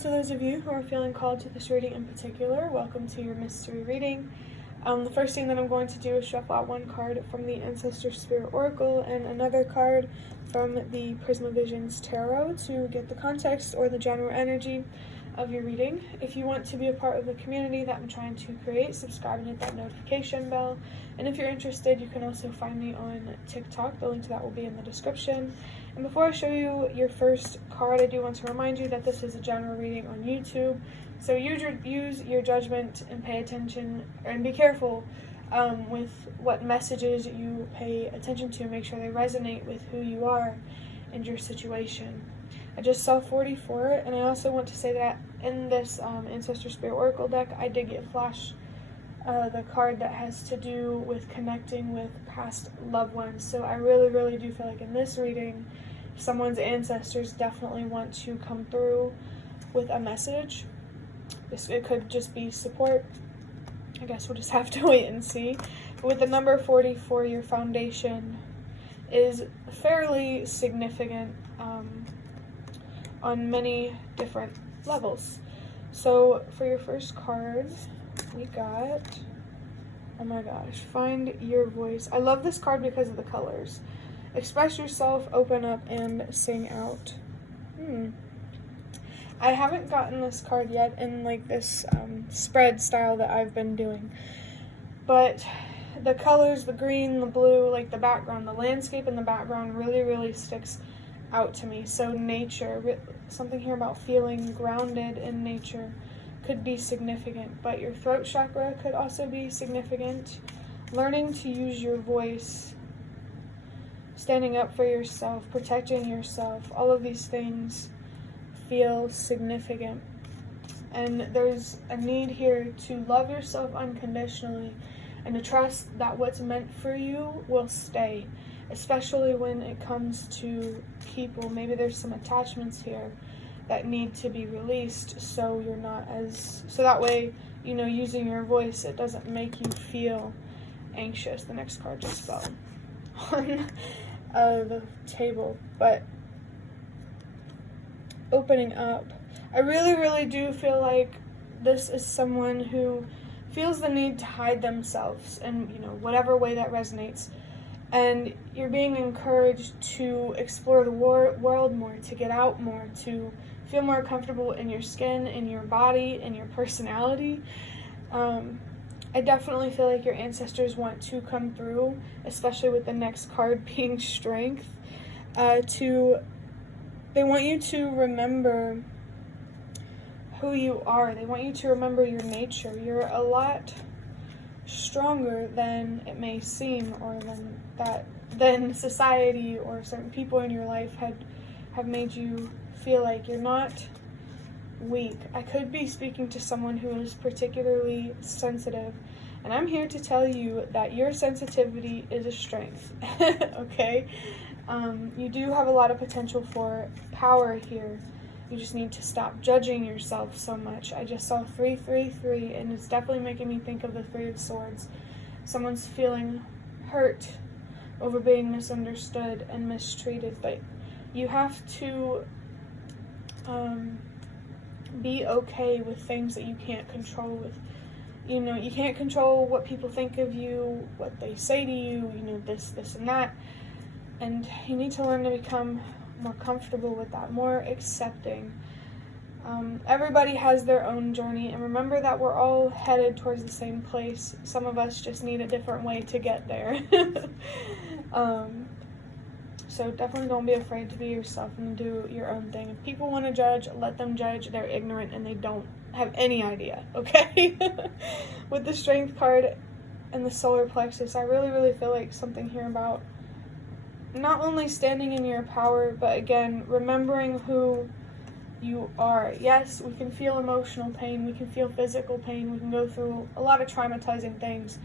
to those of you who are feeling called to this reading in particular. Welcome to your mystery reading. The first thing that I'm going to do is shuffle out one card from the Ancestor Spirit Oracle and another card from the Prisma Visions Tarot to get the context or the general energy of your reading. If you want to be a part of the community that I'm trying to create, subscribe and hit that notification bell. And if you're interested, you can also find me on TikTok. The link to that will be in the description. And before I show you your first card, I do want to remind you that this is a general reading on YouTube. So use your judgment and pay attention and be careful with what messages you pay attention to. Make sure they resonate with who you are and your situation. I just saw 44, and I also want to say that in this Ancestor Spirit Oracle deck, I did get flashed the card that has to do with connecting with past loved ones. So I really do feel like in this reading, someone's ancestors definitely want to come through with a message. It could just be support. I guess we'll just have to wait and see. But with the number 44, your foundation is fairly significant on many different levels. So for your first card, we got, oh my gosh, find your voice. I love this card because of the colors. Express yourself, open up, and sing out. I haven't gotten this card yet in like this spread style that I've been doing. But the colors, the green, the blue, like the background, the landscape in the background really sticks out to me. So nature, something here about feeling grounded in nature could be significant, but your throat chakra could also be significant. Learning to use your voice, standing up for yourself, protecting yourself, all of these things feel significant. And there's a need here to love yourself unconditionally and to trust that what's meant for you will stay, especially when it comes to people. Maybe there's some attachments here that need to be released, so you're not so that way, you know, using your voice, it doesn't make you feel anxious. The next card just fell on the table. But opening up, I really do feel like this is someone who feels the need to hide themselves in, you know, whatever way that resonates. And you're being encouraged to explore the world more, to get out more, to feel more comfortable in your skin, in your body, in your personality. I definitely feel like your ancestors want to come through, especially with the next card being strength. They want you to remember who you are. They want you to remember your nature. You're a lot stronger than it may seem, or than society or certain people in your life have made you feel like. You're not weak. I could be speaking to someone who is particularly sensitive, and I'm here to tell you that your sensitivity is a strength. Okay? You do have a lot of potential for power here. You just need to stop judging yourself so much. I just saw 333, and it's definitely making me think of the Three of Swords. Someone's feeling hurt over being misunderstood and mistreated, but you have to be okay with things that you can't control. You know, you can't control what people think of you, what they say to you, you know, this and that. And you need to learn to become more comfortable with that, more accepting. Everybody has their own journey, and remember that we're all headed towards the same place. Some of us just need a different way to get there. So definitely don't be afraid to be yourself and do your own thing. If people want to judge, let them judge. They're ignorant and they don't have any idea, okay? With the Strength card and the solar plexus, I really feel like something here about not only standing in your power, but again, remembering who you are. Yes, we can feel emotional pain, we can feel physical pain, we can go through a lot of traumatizing things,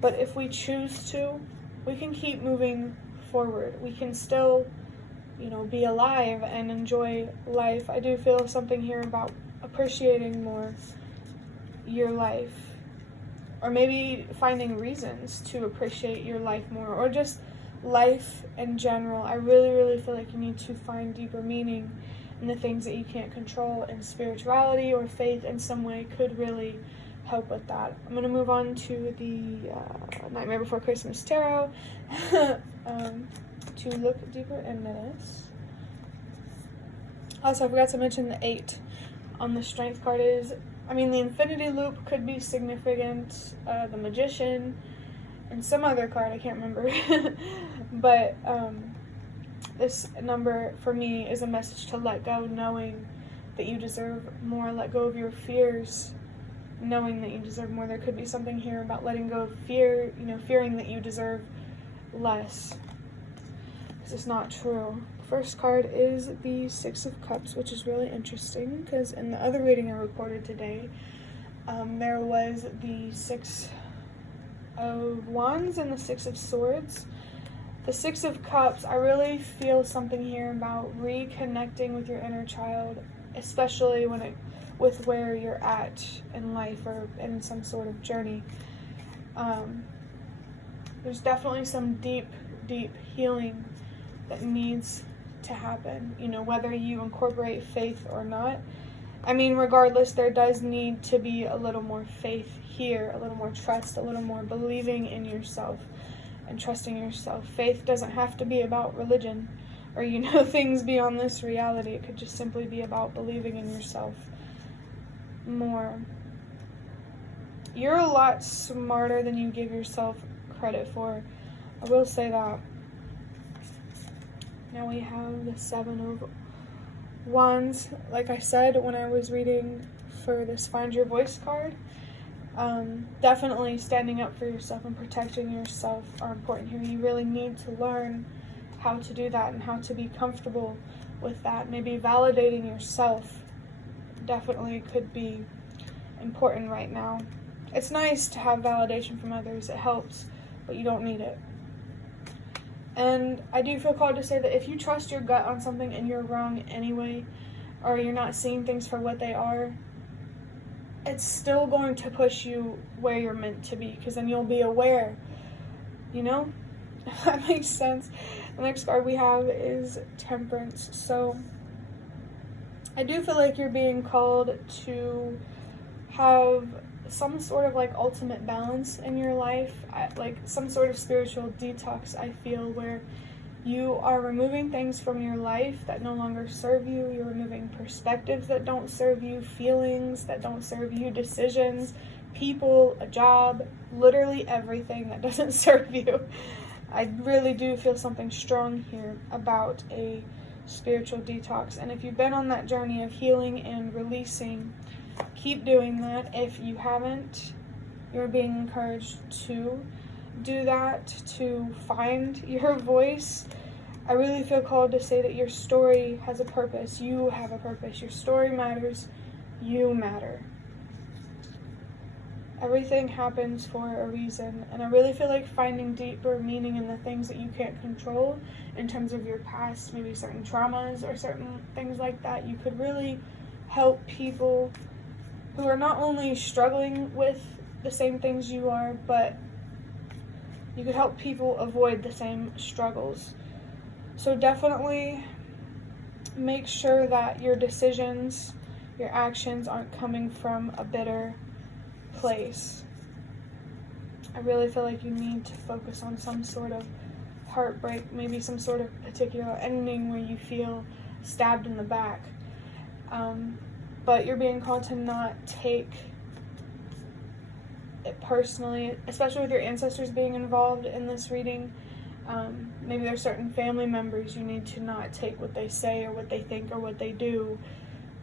but if we choose to, we can keep moving forward. We can still, you know, be alive and enjoy life. I do feel something here about appreciating more your life, or maybe finding reasons to appreciate your life more, or just life in general. I really feel like you need to find deeper meaning and the things that you can't control, and spirituality or faith in some way could really help with that. I'm going to move on to the Nightmare Before Christmas Tarot to look deeper into this. Also, I forgot to mention the 8 on the Strength card is, the Infinity Loop could be significant, the Magician, and some other card, I can't remember. But this number, for me, is a message to let go, knowing that you deserve more. Let go of your fears, knowing that you deserve more. There could be something here about letting go of fear, fearing that you deserve less. This is not true. The first card is the 6 of Cups, which is really interesting because in the other reading I recorded today, there was the 6 of Wands and the 6 of Swords. The 6 of Cups, I really feel something here about reconnecting with your inner child, especially with where you're at in life or in some sort of journey. There's definitely some deep healing that needs to happen, whether you incorporate faith or not. Regardless, there does need to be a little more faith here, a little more trust, a little more believing in yourself and trusting yourself. Faith doesn't have to be about religion or, things beyond this reality. It could just simply be about believing in yourself more. You're a lot smarter than you give yourself credit for. I will say that. Now we have the 7 of Wands. Like I said when I was reading for this Find Your Voice card, definitely standing up for yourself and protecting yourself are important here. You really need to learn how to do that and how to be comfortable with that. Maybe validating yourself definitely could be important right now. It's nice to have validation from others. It helps, but you don't need it. And I do feel called to say that if you trust your gut on something and you're wrong anyway, or you're not seeing things for what they are, it's still going to push you where you're meant to be, because then you'll be aware, If that makes sense. The next card we have is Temperance. So I do feel like you're being called to have some sort of ultimate balance in your life, like some sort of spiritual detox, I feel, where you are removing things from your life that no longer serve you. You're removing perspectives that don't serve you, feelings that don't serve you, decisions, people, a job, literally everything that doesn't serve you. I really do feel something strong here about a spiritual detox. And if you've been on that journey of healing and releasing, keep doing that. If you haven't, you're being encouraged to do that, to find your voice. I really feel called to say that your story has a purpose. You have a purpose. Your story matters. You matter. Everything happens for a reason, and I really feel like finding deeper meaning in the things that you can't control in terms of your past, maybe certain traumas or certain things like that, you could really help people who are not only struggling with the same things you are, but you could help people avoid the same struggles. So definitely make sure that your decisions, your actions aren't coming from a bitter place. I really feel like you need to focus on some sort of heartbreak, maybe some sort of particular ending where you feel stabbed in the back. But you're being called to not take it personally, especially with your ancestors being involved in this reading. Maybe there's certain family members you need to not take what they say or what they think or what they do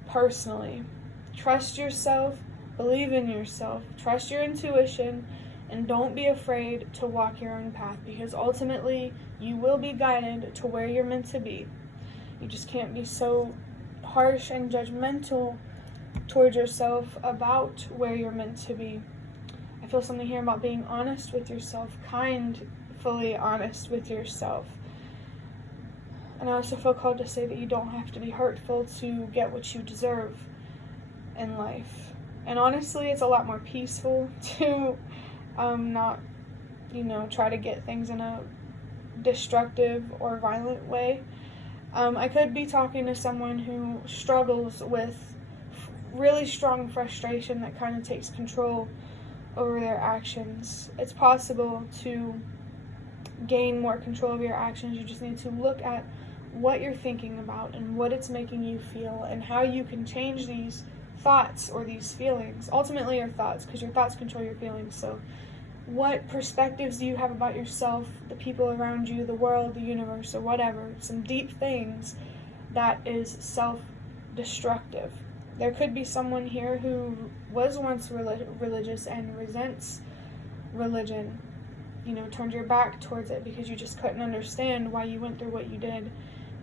personally. Trust yourself, believe in yourself, trust your intuition, and don't be afraid to walk your own path, because ultimately you will be guided to where you're meant to be. You just can't be so harsh and judgmental towards yourself about where you're meant to be. I feel something here about being honest with yourself, fully honest with yourself. And I also feel called to say that you don't have to be hurtful to get what you deserve in life. And honestly, it's a lot more peaceful to not, try to get things in a destructive or violent way. I could be talking to someone who struggles with really strong frustration that kind of takes control over their actions. It's possible to gain more control of your actions. You just need to look at what you're thinking about and what it's making you feel and how you can change these thoughts or these feelings. Ultimately, your thoughts, because your thoughts control your feelings. So what perspectives do you have about yourself, the people around you, the world, the universe, or whatever? Some deep things that is self-destructive. There could be someone here who was once religious and resents religion, turned your back towards it because you just couldn't understand why you went through what you did.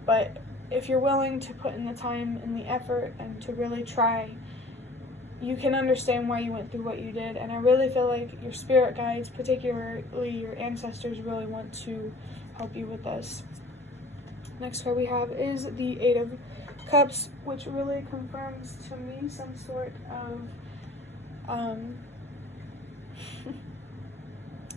But if you're willing to put in the time and the effort and to really try, you can understand why you went through what you did. And I really feel like your spirit guides, particularly your ancestors, really want to help you with this. Next card we have is the Eight of Cups, which really confirms to me some sort of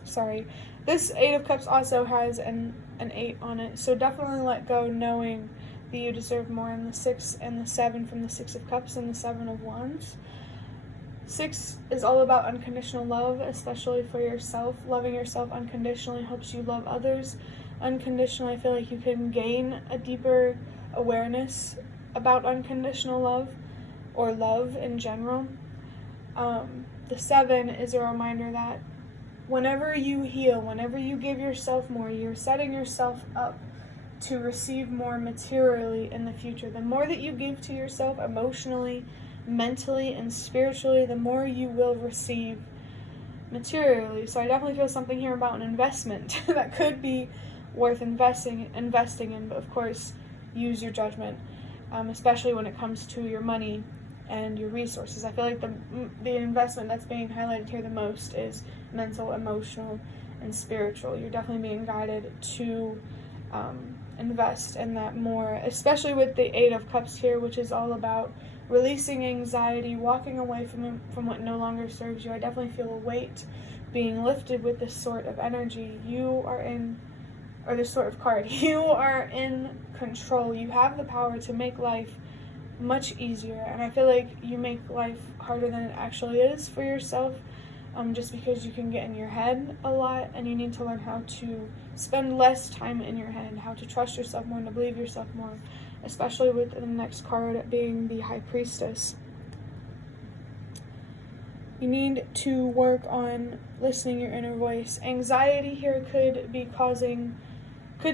sorry, this Eight of Cups also has an 8 on it, so definitely let go knowing that you deserve more. In the 6 and the 7 from the 6 of Cups and the 7 of Wands. 6 is all about unconditional love, especially for yourself. Loving yourself unconditionally helps you love others unconditionally. I feel like you can gain a deeper awareness about unconditional love or love in general. The 7 is a reminder that whenever you heal, whenever you give yourself more, you're setting yourself up to receive more materially in the future. The more that you give to yourself emotionally, mentally, and spiritually, the more you will receive materially. So I definitely feel something here about an investment that could be worth investing in, but of course, use your judgment, especially when it comes to your money and your resources. I feel like the investment that's being highlighted here the most is mental, emotional, and spiritual. You're definitely being guided to invest in that more, especially with the Eight of Cups here, which is all about releasing anxiety, walking away from what no longer serves you. I definitely feel a weight being lifted with this sort of energy. You are in, or this sort of card, you are in control. You have the power to make life much easier, and I feel like you make life harder than it actually is for yourself, just because you can get in your head a lot, and you need to learn how to spend less time in your head, how to trust yourself more, and to believe yourself more, especially with the next card being the High Priestess. You need to work on listening your inner voice. Anxiety here could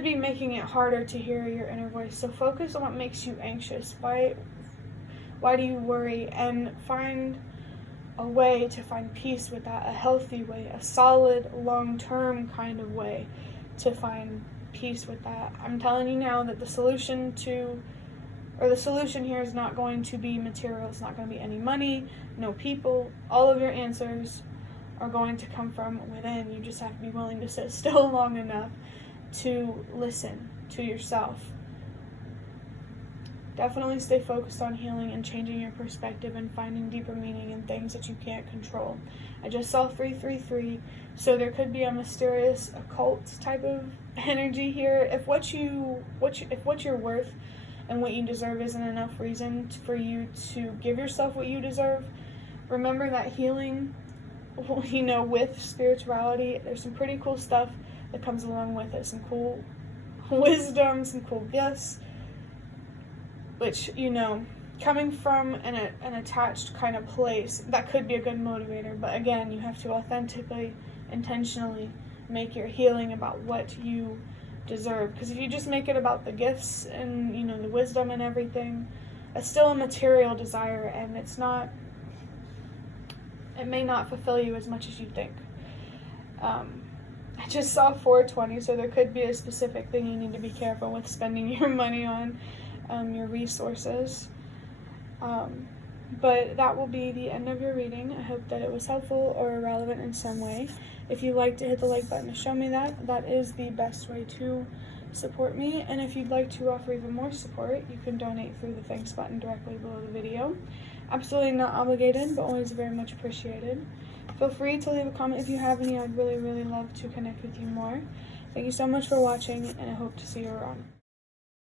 be making it harder to hear your inner voice. So focus on what makes you anxious. Why do you worry? And find a way to find peace with that, a healthy way, a solid, long-term kind of way to find peace with that. I'm telling you now that the solution here is not going to be material. It's not going to be any money, no people. All of your answers are going to come from within. You just have to be willing to sit still long enough to listen to yourself. Definitely stay focused on healing and changing your perspective and finding deeper meaning in things that you can't control. I just saw 333, so there could be a mysterious occult type of energy here. If what you're worth and what you deserve isn't enough reason for you to give yourself what you deserve, remember that healing, with spirituality, there's some pretty cool stuff that comes along with it. Some cool wisdom, some cool gifts, which, coming from an attached kind of place, that could be a good motivator. But again, you have to authentically, intentionally make your healing about what you deserve. Because if you just make it about the gifts and, the wisdom and everything, it's still a material desire, and it may not fulfill you as much as you think. I just saw 420, so there could be a specific thing you need to be careful with spending your money on, your resources. But that will be the end of your reading. I hope that it was helpful or relevant in some way. If you'd like to hit the like button to show me that is the best way to support me. And if you'd like to offer even more support, you can donate through the thanks button directly below the video. Absolutely not obligated, but always very much appreciated. Feel free to leave a comment if you have any. I'd really, really love to connect with you more. Thank you so much for watching, and I hope to see you around.